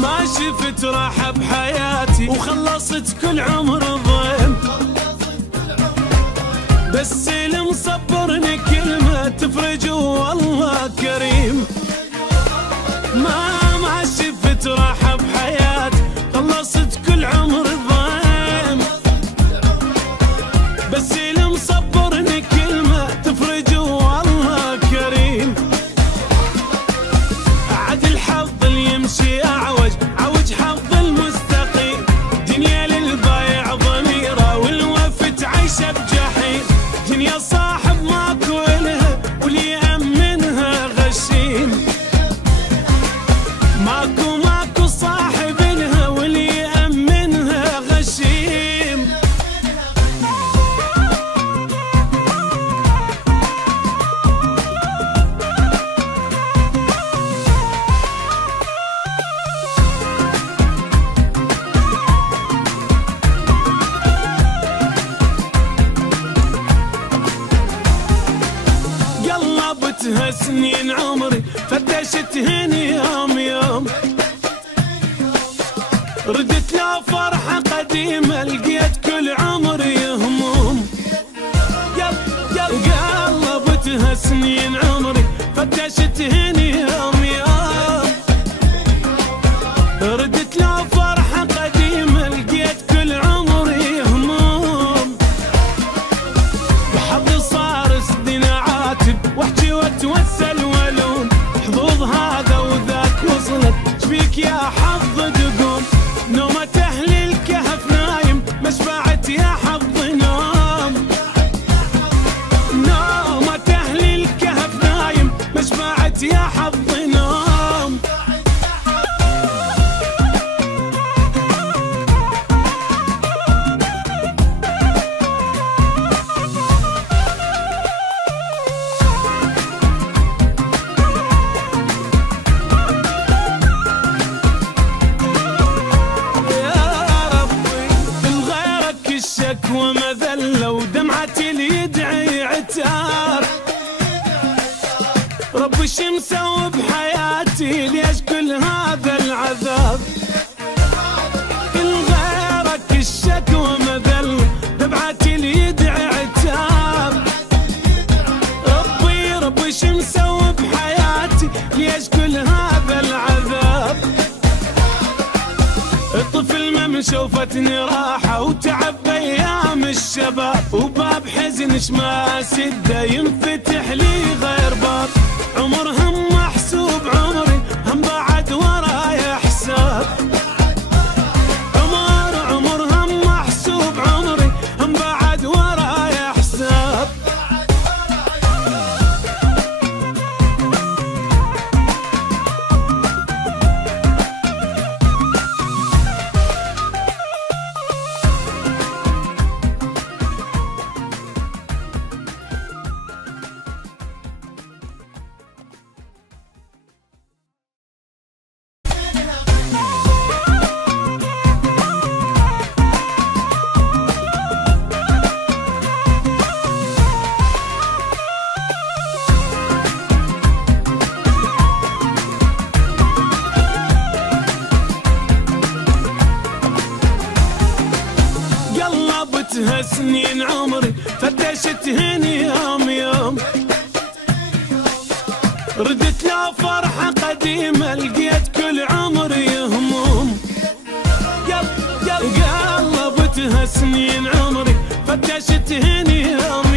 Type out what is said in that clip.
ما شفت راحة بحياتي وخلصت كل عمر ضيم، بس اللي مصبرني كلمة تفرج والله كريم. ما شفت راحة بحياتي خلصت كل عمر ضيم، بس اللي مصبرني كلمة تفرج والله كريم. عاد الحظ اللي يمشي أعوج عوج حظ المستقيم، دنيا للبايع ضميره والوفت عيشه بجحيم. دنيا صاحب ماكو إلها واللي يأمنها غشيم، ماكو صاحب إلها واللي يأمنها غشيم. قلبتها سنين عمري فتشتهني يوم يوم، ردت لا فرحة قديمة لقيت كل عمري هموم. قلبتها سنين عمري فتشتهني يوم يوم، ردت لا فرحة قديمة لقيت كل عمري هموم. بحظي صار سدنا عاتب واحكي واتوسل والوم، حظوظ هذا وذاك وصلت شبيك يا حظ تقوم. نومة أهل الكهف نايم مشبعت يا حظ نوم، نومة أهل الكهف نايم مشبعت يا حظ نوم. ومذلة ودمعتي اللي يدعي عتاب، رب شو مسوي بحياتي ليش كل هذا العذاب. غيرك الشكوى مذلة دمعتي اللي يدعي عتاب، ربي شو مسوي بحياتي ليش كل هذا العذاب. الطفل ما من شوفتني راحة وتعب ايام الشباب، وباب حزن ما سده ينفتح لي غير باب. عمر هم محسوب عمري هم بعد ورايا حساب، عمر هم محسوب عمري هم بعد ورايا حساب. قلبتها سنين عمري فتشتهني يوم يوم، ردت لا فرحة قديمة لقيت كل عمري هموم. قلبتها سنين عمري فتشتهني يوم